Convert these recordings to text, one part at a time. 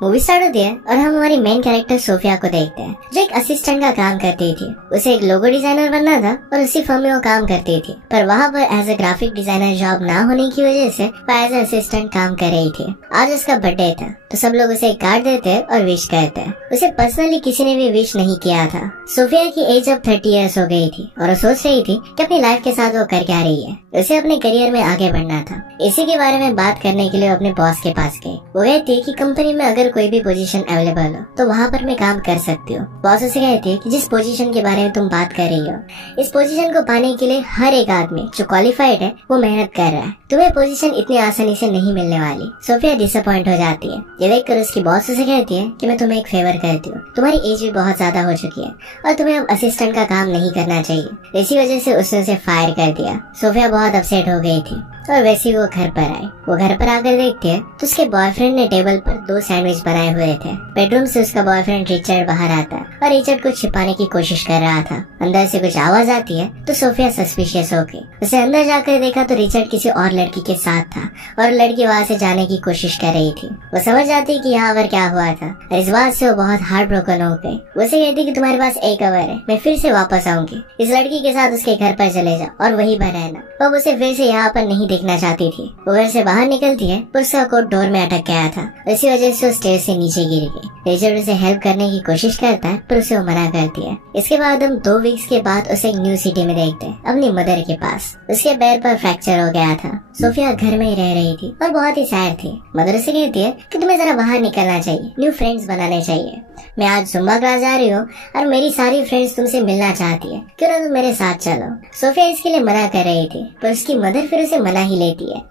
Movie start होती है और हम हमारी मेन कैरेक्टर सोफिया को देखते हैं, जो एक असिस्टेंट का काम करती थी। उसे एक लोगो डिजाइनर बनना था और उसी फर्म में वो काम करती थी, पर वहाँ पर as a graphic designer job ना होने की वजह से वो एज ए असिस्टेंट काम कर रही थी। आज उसका बर्थडे था तो सब लोग उसे एक कार्ड देते और विश करते। उसे पर्सनली किसी ने भी विश नहीं किया था। सोफिया की एज अब 30 इयर्स हो गई थी और वो सोच रही थी कि अपनी लाइफ के साथ वो कर क्या रही है। उसे अपने करियर में आगे बढ़ना था। इसी के बारे में बात करने के लिए अपने बॉस के पास गई। वो कहती कि कंपनी में अगर कोई भी पोजीशन अवेलेबल हो तो वहाँ पर मैं काम कर सकती हूँ। बॉस उसे कहती है कि जिस पोजीशन के बारे में तुम बात कर रही हो, इस पोजीशन को पाने के लिए हर एक आदमी जो क्वालिफाइड है वो मेहनत कर रहा है। तुम्हें पोजीशन इतनी आसानी से नहीं मिलने वाली। सोफिया डिसअपॉइंट हो जाती है। ये देखकर उसकी बॉस उसे कहती है कि मैं तुम्हें एक फेवर करती हूँ, तुम्हारी एज भी बहुत ज्यादा हो चुकी है और तुम्हें अब असिस्टेंट का काम नहीं करना चाहिए। इसी वजह से उसने उसे फायर कर दिया। सोफिया बहुत अपसेट हो गई थी और वैसे ही वो घर पर आई। वो घर पर आकर देखती है तो उसके बॉयफ्रेंड ने टेबल पर 2 सैंडविच बनाए हुए थे। बेडरूम से उसका बॉयफ्रेंड रिचर्ड बाहर आता है और रिचर्ड को छिपाने की कोशिश कर रहा था। अंदर से कुछ आवाज आती है तो सोफिया सस्पिशियस हो गई। उसे अंदर जाकर देखा तो रिचर्ड किसी और लड़की के साथ था और लड़की वहाँ से जाने की कोशिश कर रही थी। वो समझ जाती कि यहाँ पर क्या हुआ था और इस बात से वो बहुत हार्ट ब्रोकन हो गई। उसे कहती कि तुम्हारे पास 1 आवर है, मैं फिर से वापस आऊंगी। इस लड़की के साथ उसके घर पर चले जाओ और वहीं पर रहना। अब उसे फिर से यहाँ पर नहीं देखना चाहती थी। वो घर से बाहर निकलती है पर उसका कोट डोर में अटक गया था। इसी वजह से वो स्टेज से नीचे गिर गई। रिचर्ड उसे हेल्प करने की कोशिश करता है पर उसे वो मना करती है। इसके बाद हम 2 वीक्स के बाद उसे एक न्यू सिटी में देखते हैं, अपनी मदर के पास। उसके पैर पर फ्रैक्चर हो गया था। सोफिया घर में ही रह रही थी और बहुत ही सैड थी। मदर उसे कहती है कि तुम्हें जरा बाहर निकलना चाहिए, न्यू फ्रेंड्स बनाने चाहिए। मैं आज जुम्बा क्लास जा रही हूँ और मेरी सारी फ्रेंड्स तुमसे मिलना चाहती है, क्यों ना तुम मेरे साथ चलो। सोफिया इसके लिए मना कर रही थी पर उसकी मदर फिर उसे मना ही लेती है।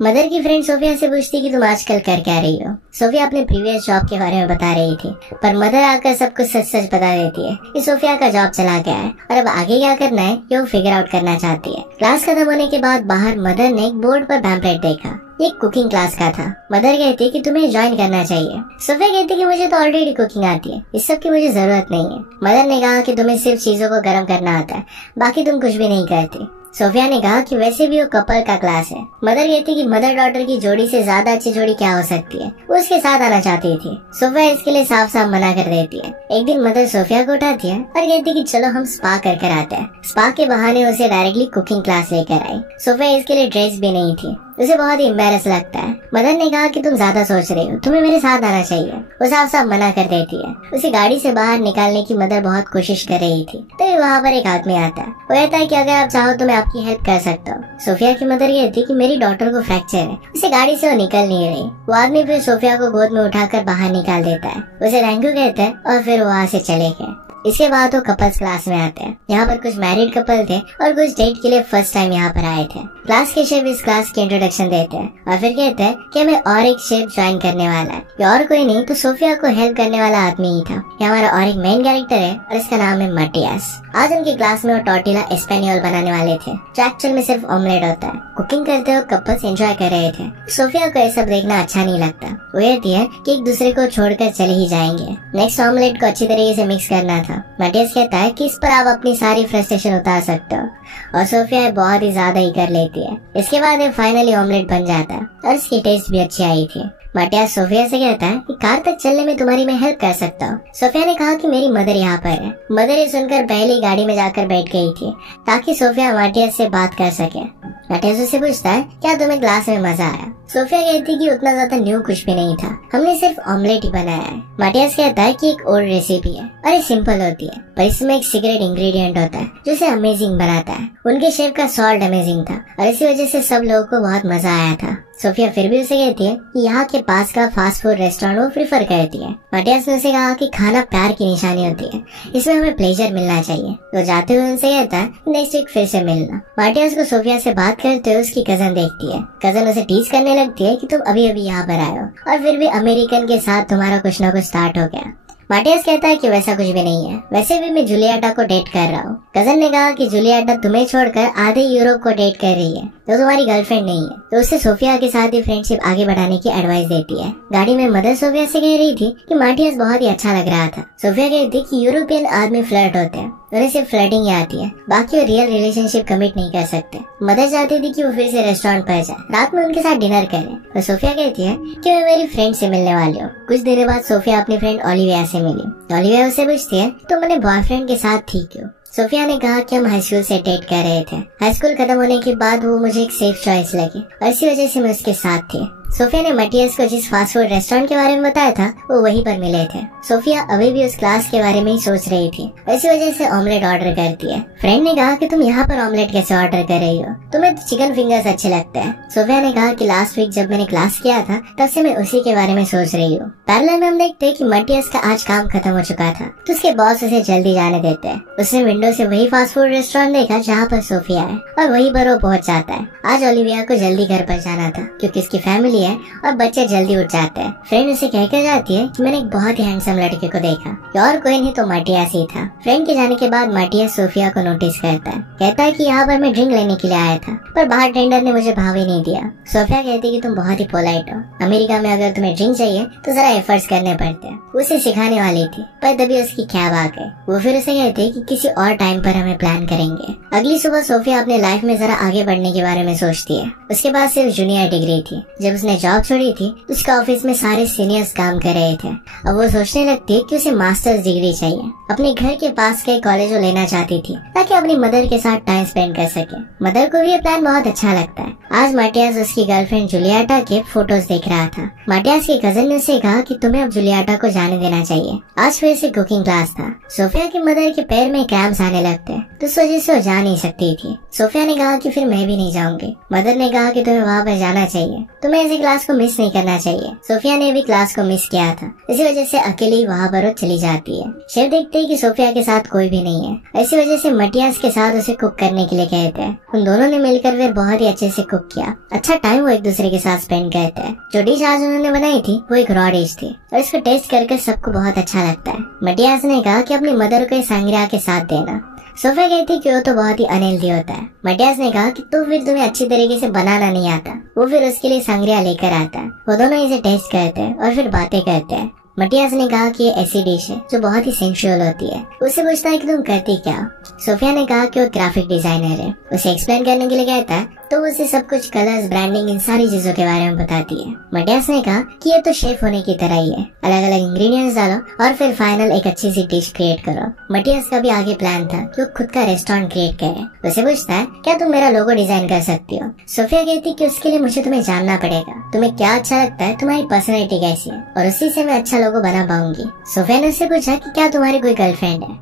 मदर की फ्रेंड सोफिया से पूछती कि तुम आजकल कर क्या रही हो। सोफिया अपने प्रीवियस जॉब के बारे में बता रही थी पर मदर आकर सब कुछ सच सच बता देती है कि सोफिया का जॉब चला गया है और अब आगे क्या करना है ये वो फिगर आउट करना चाहती है। क्लास खत्म होने के बाद बाहर मदर ने एक बोर्ड पर पैम्पलेट देखा। ये कुकिंग क्लास का था। मदर कहती है कि तुम्हें ज्वाइन करना चाहिए। सोफिया कहती है कि मुझे तो ऑलरेडी कुकिंग आती है, इस सब की मुझे जरूरत नहीं है। मदर ने कहा कि तुम्हें सिर्फ चीजों को गर्म करना आता है, बाकी तुम कुछ भी नहीं करती। सोफिया ने कहा कि वैसे भी वो कपल का क्लास है। मदर कहती कि मदर डॉटर की जोड़ी से ज्यादा अच्छी जोड़ी क्या हो सकती है। वो उसके साथ आना चाहती थी। सोफिया इसके लिए साफ साफ मना कर देती है। एक दिन मदर सोफिया को उठाती है और कहती कि चलो हम स्पा कर आते हैं। स्पा के बहाने उसे डायरेक्टली कुकिंग क्लास लेकर आई। सोफिया इसके लिए ड्रेस भी नहीं थी। उसे बहुत ही एम्बैरस लगता है। मदर ने कहा कि तुम ज्यादा सोच रही हो, तुम्हें मेरे साथ आना चाहिए। वो साफ साफ मना कर देती है। उसे गाड़ी से बाहर निकालने की मदर बहुत कोशिश कर रही थी तभी वहाँ पर एक आदमी आता है। वो कहता है कि अगर आप चाहो तो मैं आपकी हेल्प कर सकता हूँ। सोफिया की मदर कहती कि मेरी डॉटर को फ्रैक्चर है, उसे गाड़ी से वो निकल नहीं रही। वो आदमी फिर सोफिया को गोद में उठाकर बाहर निकाल देता है। उसे थैंक यू कहता है और फिर वहाँ से चले गए। इसके बाद वो कपल्स क्लास में आते हैं। यहाँ पर कुछ मैरिड कपल थे और कुछ डेट के लिए फर्स्ट टाइम यहाँ पर आए थे। क्लास के शेफ इस क्लास की इंट्रोडक्शन देते हैं और फिर कहते हैं कि हमें और एक शेफ ज्वाइन करने वाला है। ये और कोई नहीं तो सोफिया को हेल्प करने वाला आदमी ही था। ये हमारा और एक मेन कैरेक्टर है और इसका नाम है मटियास। आज उनकी क्लास में वो टॉर्टिला एस्पेनियोल बनाने वाले थे, जो एक्चुअल में सिर्फ ऑमलेट होता है। कुकिंग करते हुए कपल्स एंजॉय कर रहे थे। सोफिया को ये सब देखना अच्छा नहीं लगता। वो कहती है कि एक दूसरे को छोड़कर चले ही जाएंगे। नेक्स्ट ऑमलेट को अच्छी तरीके से मिक्स करना था। मटियास कहता है कि इस पर आप अपनी सारी फ्रस्ट्रेशन उतार सकते हो और सोफिया बहुत ही ज्यादा ही कर लेती है। इसके बाद ये फाइनली ऑमलेट बन जाता है और इसकी टेस्ट भी अच्छी आई थी। मटियास सोफिया से कहता है कि कार तक चलने में तुम्हारी मैं हेल्प कर सकता हूँ। सोफिया ने कहा कि मेरी मदर यहाँ पर है। मदर ये सुनकर पहले ही गाड़ी में जाकर बैठ गई थी ताकि सोफिया मटियास से बात कर सके। मटियास उससे पूछता है क्या तुम्हें क्लास में मजा आया। सोफिया कहती कि उतना ज्यादा न्यू कुछ भी नहीं था, हमने सिर्फ ऑमलेट ही बनाया है। मटियास कहता है कि एक ओल्ड रेसिपी है और ये सिंपल होती है पर इसमें एक सीक्रेट इंग्रेडिएंट होता है जो इसे अमेजिंग बनाता है। उनके शेफ का सॉल्ट अमेजिंग था और इसी वजह से सब लोगों को बहुत मजा आया था। सोफिया फिर भी उसे कहती है कि यहाँ के पास का फास्ट फूड रेस्टोरेंट वो प्रीफर करती है। मटियास ने उसे कहा कि खाना प्यार की निशानी होती है, इसमें हमें प्लेजर मिलना चाहिए। तो जाते हुए उनसे कहता है नेक्स्ट वीक फिर से मिलना। मटियास को सोफिया से बात करते हुए उसकी कजन देखती है। कजन उसे टीज करने लगती है कि तुम अभी अभी यहाँ पर आए हो और फिर भी अमेरिकन के साथ तुम्हारा कुछ ना कुछ स्टार्ट हो गया। मटियास कहता है कि वैसा कुछ भी नहीं है, वैसे भी मैं जूलिएटा को डेट कर रहा हूँ। कजन ने कहा कि जूलिएटा तुम्हें छोड़कर आधे यूरोप को डेट कर रही है। वो तुम्हारी गर्लफ्रेंड नहीं है। तो उससे सोफिया के साथ ही फ्रेंडशिप आगे बढ़ाने की एडवाइस देती है। गाड़ी में मदर सोफिया से कह रही थी कि माटियास बहुत ही अच्छा लग रहा था। सोफिया कहती कि यूरोपियन आदमी फ्लर्ट होते हैं, उन्हें सिर्फ फ्लर्टिंग ही आती है, बाकी वो रियल रिलेशनशिप कमिट नहीं कर सकते। मदर चाहती थी कि वो फिर से रेस्टोरेंट पर जाए, रात में उनके साथ डिनर करे। तो सोफिया कहती है कि मैं मेरी फ्रेंड से मिलने वाली हूँ। कुछ देर बाद सोफिया अपनी फ्रेंड ओलिविया से मिली। ओलिविया उससे पूछती है तो मैंने बॉयफ्रेंड के साथ थी क्यों? सोफिया ने कहा कि हम हाई स्कूल से डेट कर रहे थे। हाई स्कूल खत्म होने के बाद वो मुझे एक सेफ चॉइस लगी और इसी वजह से मैं उसके साथ थी। सोफिया ने मटियास को जिस फास्ट फूड रेस्टोरेंट के बारे में बताया था वो वहीं पर मिले थे। सोफिया अभी भी उस क्लास के बारे में ही सोच रही थी, इसी वजह से ऑमलेट ऑर्डर करती है। फ्रेंड ने कहा कि तुम यहाँ पर ऑमलेट कैसे ऑर्डर कर रही हो, तुम्हें तो चिकन फिंगर्स अच्छे लगते हैं। सोफिया ने कहा कि लास्ट वीक जब मैंने क्लास किया था तब से मैं उसी के बारे में सोच रही हूँ। पैरेलल में हम देखते हैं कि मटियास का आज काम खत्म हो चुका था तो उसके बॉस उसे जल्दी जाने देते हैं। उसने विंडो से वही फास्ट फूड रेस्टोरेंट देखा जहाँ पर सोफिया है और वहीं पर वो पहुँच जाता है। आज ओलिविया को जल्दी घर पर जाना था क्योंकि उसकी फैमिली है और बच्चे जल्दी उठ जाते हैं। फ्रेंड उसे कहकर जाती है कि मैंने एक बहुत ही हैंडसम लड़के को देखा, और कोई नहीं तो माटियास ही था। फ्रेंड के जाने के बाद माटियास सोफिया को नोटिस करता है, कहता है कि यहाँ पर मैं ड्रिंक लेने के लिए आया था पर बाहर टेंडर ने मुझे भाव ही नहीं दिया। सोफिया कहती है कि तुम बहुत ही पोलाइट हो, अमेरिका में अगर तुम्हें ड्रिंक चाहिए तो जरा एफर्ट्स करने पड़ते हैं। उसे सिखाने वाली थी पर तभी उसकी कैब आ गई। वो फिर उसे कहते है कि किसी और टाइम पर हमें प्लान करेंगे। अगली सुबह सोफिया अपने लाइफ में जरा आगे बढ़ने के बारे में सोचती है। उसके पास सिर्फ जूनियर डिग्री थी। जब उसने जॉब छोड़ी थी उसके ऑफिस में सारे सीनियर्स काम कर रहे थे। अब वो सोचने लगती है कि उसे मास्टर्स डिग्री चाहिए। अपने घर के पास के कॉलेज वो लेना चाहती थी ताकि अपनी मदर के साथ टाइम स्पेंड कर सके। मदर को भी ये प्लान बहुत अच्छा लगता है। आज माटियास उसकी गर्लफ्रेंड जूलियाटा के फोटोज देख रहा था। माटियास के कजन ने उसे कहा कि तुम्हें अब जूलियाटा को जाने देना चाहिए। आज फिर से कुकिंग क्लास था। सोफिया की मदर के पैर में क्रैम्प्स आने लगते तो इस वजह से वो जा नहीं सकती थी। सोफिया ने कहा कि फिर मैं भी नहीं जाऊंगी। मदर ने कहा कि तुम्हें वहाँ पर जाना चाहिए, तुम्हें ऐसी क्लास को मिस नहीं करना चाहिए। सोफिया ने भी क्लास को मिस किया था, इसी वजह से अकेली वहाँ पर वो चली जाती है। शेफ देखते है कि सोफिया के साथ कोई भी नहीं है, इसी वजह से मटियास के साथ उसे कुक करने के लिए कहते हैं। उन दोनों ने मिलकर वे बहुत ही अच्छे से कुक किया। अच्छा टाइम वो एक दूसरे के साथ स्पेंड करते हैं। जो डिश आज उन्होंने बनाई थी वो एक रॉ डिश थी और इसको टेस्ट करके सबको बहुत अच्छा लगता है। मटियास ने कहा कि अपनी मदर को सांगरिया के साथ देना। सोफिया कहती कि वो तो बहुत ही अनहेल्दी होता है। मटियास ने कहा कि तो फिर तुम्हें अच्छी तरीके से बनाना नहीं आता। वो फिर उसके लिए सांगरिया लेकर आता है। वो दोनों इसे टेस्ट करते हैं और फिर बातें करते हैं। मटियास ने कहा कि ये ऐसी डिश है जो बहुत ही सेंसुअल होती है। उससे पूछता है कि तुम करती क्या? सोफिया ने कहा कि वो ग्राफिक डिजाइनर है। उसे एक्सप्लेन करने के लिए कहता है तो उसे सब कुछ कलर्स, ब्रांडिंग, इन सारी चीजों के बारे में बताती है। मटियास ने कहा कि ये तो शेफ होने की तरह ही है, अलग अलग इंग्रेडिएंट्स डालो और फिर फाइनल एक अच्छी सी डिश क्रिएट करो। मटियास का भी आगे प्लान था कि वो खुद का रेस्टोरेंट क्रिएट करे। उसे पूछता है क्या तुम मेरा लोगो डिजाइन कर सकती हो? सोफिया कहती कि उसके लिए मुझे तुम्हें जानना पड़ेगा, तुम्हें क्या अच्छा लगता है, तुम्हारी पर्सनैलिटी कैसी है और उसी से मैं अच्छा लोगो बना पाऊंगी। सोफिया ने उससे पूछा कि क्या तुम्हारी कोई गर्लफ्रेंड है?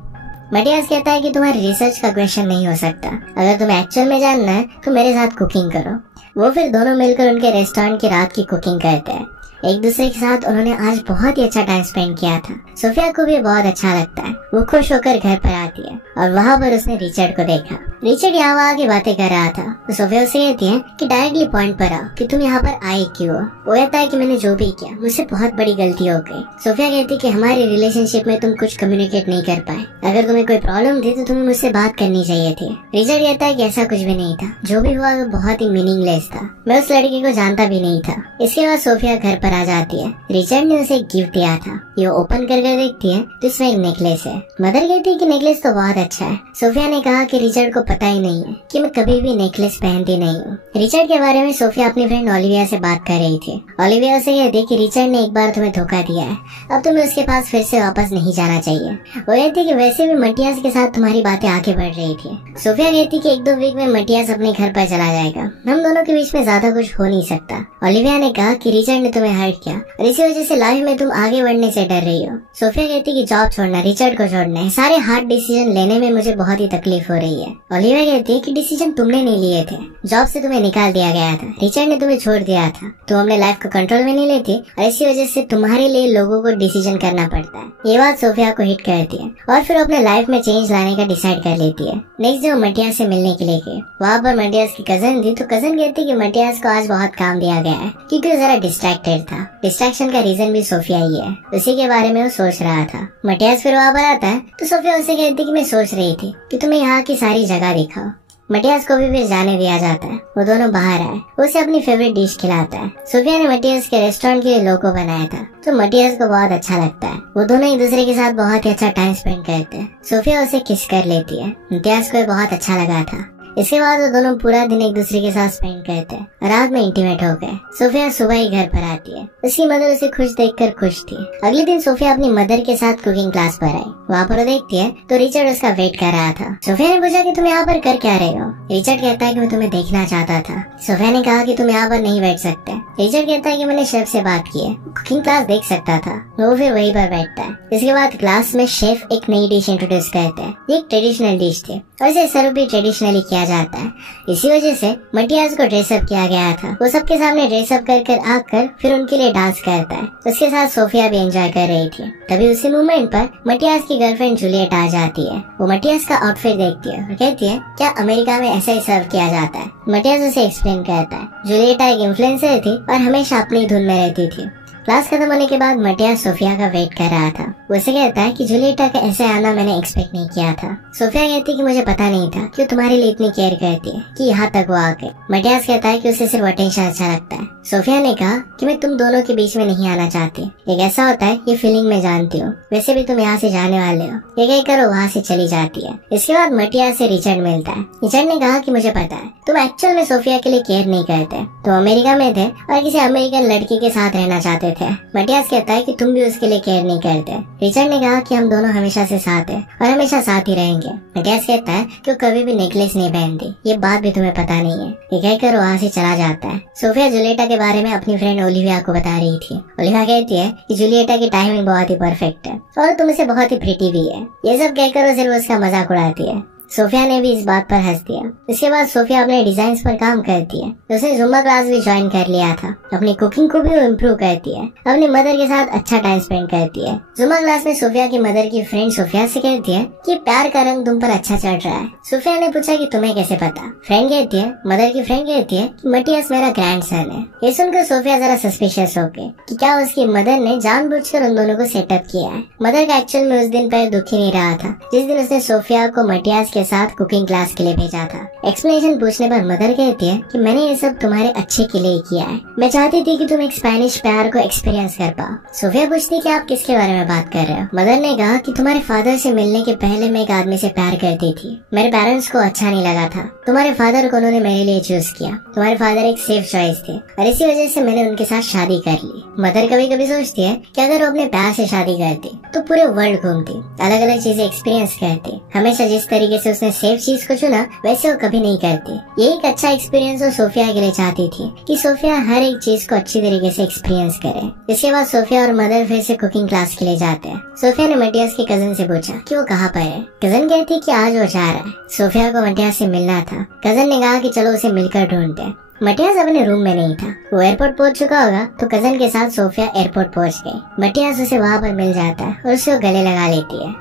मटियास कहता है कि तुम्हारी रिसर्च का क्वेश्चन नहीं हो सकता, अगर तुम्हें एक्चुअल में जानना है तो मेरे साथ कुकिंग करो। वो फिर दोनों मिलकर उनके रेस्टोरेंट की रात की कुकिंग करते हैं। एक दूसरे के साथ उन्होंने आज बहुत ही अच्छा टाइम स्पेंड किया था। सोफिया को भी बहुत अच्छा लगता है। वो खुश होकर घर पर आती है और वहाँ पर उसने रिचर्ड को देखा। रिचर्ड यहाँ आके बातें कर रहा था तो सोफिया उससे कहती है कि डायरेक्टली पॉइंट पर आओ कि तुम यहाँ पर आए क्यों हो। वो कहता है कि मैंने जो भी किया मुझसे बहुत बड़ी गलती हो गई। सोफिया कहती है कि हमारे रिलेशनशिप में तुम कुछ कम्युनिकेट नहीं कर पाए, अगर तुम्हें कोई प्रॉब्लम थी तो तुम्हें मुझसे बात करनी चाहिए थी। रिचर्ड कहता है कि ऐसा कुछ भी नहीं था, जो भी हुआ वो बहुत ही मीनिंगलेस था, मैं उस लड़के को जानता भी नहीं था। इसके बाद सोफिया घर पर आ जाती है। रिचर्ड ने उसे एक गिफ्ट दिया था। ये ओपन करके देखती है तो इसमें एक नेकलेस है। मदर कहती है कि नेकलेस तो बहुत अच्छा है। सोफिया ने कहा कि रिचर्ड को पता ही नहीं है कि मैं कभी भी नेकलेस पहनती नहीं हूँ। रिचर्ड के बारे में सोफिया अपनी फ्रेंड ओलिविया से बात कर रही थी। ओलिविया उसे कहती है कि रिचर्ड ने एक बार तुम्हें धोखा दिया है, अब तुम्हें उसके पास फिर से वापस नहीं जाना चाहिए। वो कहती है कि वैसे भी मटियास के साथ तुम्हारी बातें आगे बढ़ रही थी। सोफिया कहती कि 1-2 वीक में मटियास अपने घर पर चला जाएगा, हम दोनों के बीच में ज्यादा कुछ हो नहीं सकता। ओलिविया ने कहा कि रिचर्ड ने तुम्हें हर्ट किया और इसी वजह से लाइफ में तुम आगे बढ़ने से डर रही हो। सोफिया कहती कि जॉब छोड़ना, रिचर्ड को छोड़ना है, सारे हार्ड डिसीजन लेने में मुझे बहुत ही तकलीफ हो रही है। ओलिविया कहती है कि डिसीजन तुमने नहीं लिए थे, जॉब से तुम्हें निकाल दिया गया था, रिचर्ड ने तुम्हें छोड़ दिया था, तुम अपने लाइफ को कंट्रोल में नहीं लेती और इसी वजह से तुम्हारे लिए लोगों को डिसीजन करना पड़ता है। ये बात सोफिया को हिट करती है और फिर अपने लाइफ में चेंज लाने का डिसाइड कर लेती है। नेक्स्ट डे वो मटियास से मिलने के लिए गई। वहाँ पर मटियास की कजन थी तो कजन कहती कि मटियास को आज बहुत काम दिया गया है क्योंकि वो जरा डिस्ट्रैक्टेड था। डिस्ट्रैक्शन का रीजन भी सोफिया ही है, उसी के बारे में वो सोच रहा था। मटियास फिर वहाँ पर आता है तो सोफिया उसे कहती कि मैं सोच रही थी कि तुम्हें यहाँ की सारी जगह दिखाओ। मटियास को भी जाने दिया जाता है। वो दोनों बाहर आए, वो उसे अपनी फेवरेट डिश खिलाता है। सोफिया ने मटियास के रेस्टोरेंट के लिए लोगो बनाया था, तो मटियास को बहुत अच्छा लगता है। वो दोनों एक दूसरे के साथ बहुत ही अच्छा टाइम स्पेंड करते हैं। सोफिया उसे किस कर लेती है। मटियास को बहुत अच्छा लगा था। इसके बाद वो दोनों पूरा दिन एक दूसरे के साथ स्पेंड करते हैं। रात में इंटीमेट हो गए। सोफिया सुबह ही घर पर आती है। उसकी मदर उसे खुश देखकर खुश थी। अगले दिन सोफिया अपनी मदर के साथ कुकिंग क्लास पर आई। वहाँ पर वो देखती है तो रिचर्ड उसका वेट कर रहा था। सोफिया ने पूछा कि तुम यहाँ पर कर क्या रहे हो। रिचर्ड कहता है कि मैं तुम्हें देखना चाहता था। सोफिया ने कहा कि तुम यहाँ पर नहीं बैठ सकते। रिचर्ड कहता है कि मैंने शेफ से बात की है, कुकिंग क्लास देख सकता था। वो फिर वहीं पर बैठता है। इसके बाद क्लास में शेफ एक नई डिश इंट्रोड्यूस करते हैं। ये एक ट्रेडिशनल डिश थी और इसे सर्व भी ट्रेडिशनली किया जाता है। इसी वजह से मटियास को ड्रेसअप किया गया था। वो सबके सामने ड्रेसअप कर आकर फिर उनके लिए डांस करता है। उसके साथ सोफिया भी एंजॉय कर रही थी। तभी उसी मोमेंट पर मटियास की गर्लफ्रेंड जूलियट आ जाती है। वो मटियास का आउटफिट देखती है और कहती है क्या अमेरिका में ऐसा ही सर्व किया जाता है। मटियास उसे एक्सप्लेन करता है। जूलियट एक इन्फ्लुएंसर थी और हमेशा अपनी धुन में रहती थी। क्लास खत्म होने के बाद मटियास सोफिया का वेट कर रहा था। वो उसे कहता है कि जूलियटा का ऐसे आना मैंने एक्सपेक्ट नहीं किया था। सोफिया कहती है कि मुझे पता नहीं था कि वो तुम्हारे लिए इतनी केयर करती है कि यहाँ तक वो आ गई। मटियास कहता है कि उसे सिर्फ अटेंशन अच्छा लगता है। सोफिया ने कहा कि मैं तुम दोनों के बीच में नहीं आना चाहती। एक ऐसा होता है ये फीलिंग मैं जानती हूँ, वैसे भी तुम यहाँ से जाने वाले हो। ये कहकर वो वहाँ से चली जाती है। इसके बाद मटियास से रिचर्ड मिलता है। रिचर्ड ने कहा कि मुझे पता है तुम एक्चुअल में सोफिया के लिए केयर नहीं करते। तुम अमेरिका में थे और किसी अमेरिकन लड़की के साथ रहना चाहते थे। मटियास कहता है कि तुम भी उसके लिए केयर नहीं करते। रिचर्ड ने कहा कि हम दोनों हमेशा से साथ हैं और हमेशा साथ ही रहेंगे। मटियास कहता है कि वो कभी भी नेकलेस नहीं पहनती, ये बात भी तुम्हें पता नहीं है। ये कहकर वहाँ से चला जाता है। सोफिया जूलियटा के बारे में अपनी फ्रेंड ओलिविया को बता रही थी। ओलिविया कहती है कि जूलियटा की टाइमिंग बहुत ही परफेक्ट है और तुम इसे बहुत ही प्रिटी भी है। ये सब कहकर वो सिर्फ उसका मजाक उड़ाती है। सोफिया ने भी इस बात पर हंस दिया। इसके बाद सोफिया अपने डिजाइन्स पर काम करती है। उसने जुम्बा क्लास भी ज्वाइन कर लिया था। अपनी कुकिंग को भी वो इम्प्रूव करती है। अपनी मदर के साथ अच्छा टाइम स्पेंड करती है। जुम्बा क्लास में सोफिया की मदर की फ्रेंड सोफिया से कहती है कि प्यार का रंग तुम पर अच्छा चढ़ रहा है। सोफिया ने पूछा कि तुम्हें कैसे पता। फ्रेंड कहती है, मदर की फ्रेंड कहती है कि मटियास मेरा ग्रैंडसन है। ये सुनकर सोफिया जरा सस्पिशियस हो गई कि क्या उसकी मदर ने जानबूझकर उन दोनों को सेटअप किया है। मदर का एक्चुअल में उस दिन पर दुखी नहीं रहा था जिस दिन उसने सोफिया को मटियास के साथ कुकिंग क्लास के लिए भेजा था। एक्सप्लेनेशन पूछने पर मदर कहती है कि मैंने ये सब तुम्हारे अच्छे के लिए किया है। मैं चाहती थी कि तुम एक स्पेनिश प्यार को एक्सपीरियंस कर पाओ। सोफिया पूछती कि आप किसके बारे में बात कर रहे हो। मदर ने कहा कि तुम्हारे फादर से मिलने के पहले मैं एक आदमी से प्यार करती थी। मेरे पेरेंट्स को अच्छा नहीं लगा था। तुम्हारे फादर को उन्होंने मेरे लिए चूज किया। तुम्हारे फादर एक सेफ चॉइस थे और इसी वजह से मैंने उनके साथ शादी कर ली। मदर कभी कभी सोचती है कि अगर वो अपने प्यार से शादी करती तो पूरे वर्ल्ड घूमती, अलग अलग चीजें एक्सपीरियंस करती। हमेशा जिस तरीके से उसने सेफ चीज को चुना वैसे वो कभी नहीं करती। ये एक अच्छा एक्सपीरियंस वो सोफिया के लिए चाहती थी कि सोफिया हर एक चीज को अच्छी तरीके से एक्सपीरियंस करे। इसके बाद सोफिया और मदर फिर से कुकिंग क्लास के लिए जाते हैं। सोफिया ने मटियास के कजन से पूछा कि वो कहाँ पर है। कजन कहती कि आज वो जा रहा है। सोफिया को मटियास से मिलना था। कजन ने कहा कि चलो उसे मिलकर ढूंढते हैं। मटियास अपने रूम में नहीं था। वो एयरपोर्ट पहुंच चुका होगा तो कजन के साथ सोफिया एयरपोर्ट पहुंच गई। मटियास उसे वहाँ पर मिल जाता है और उसे गले लगा लेती है।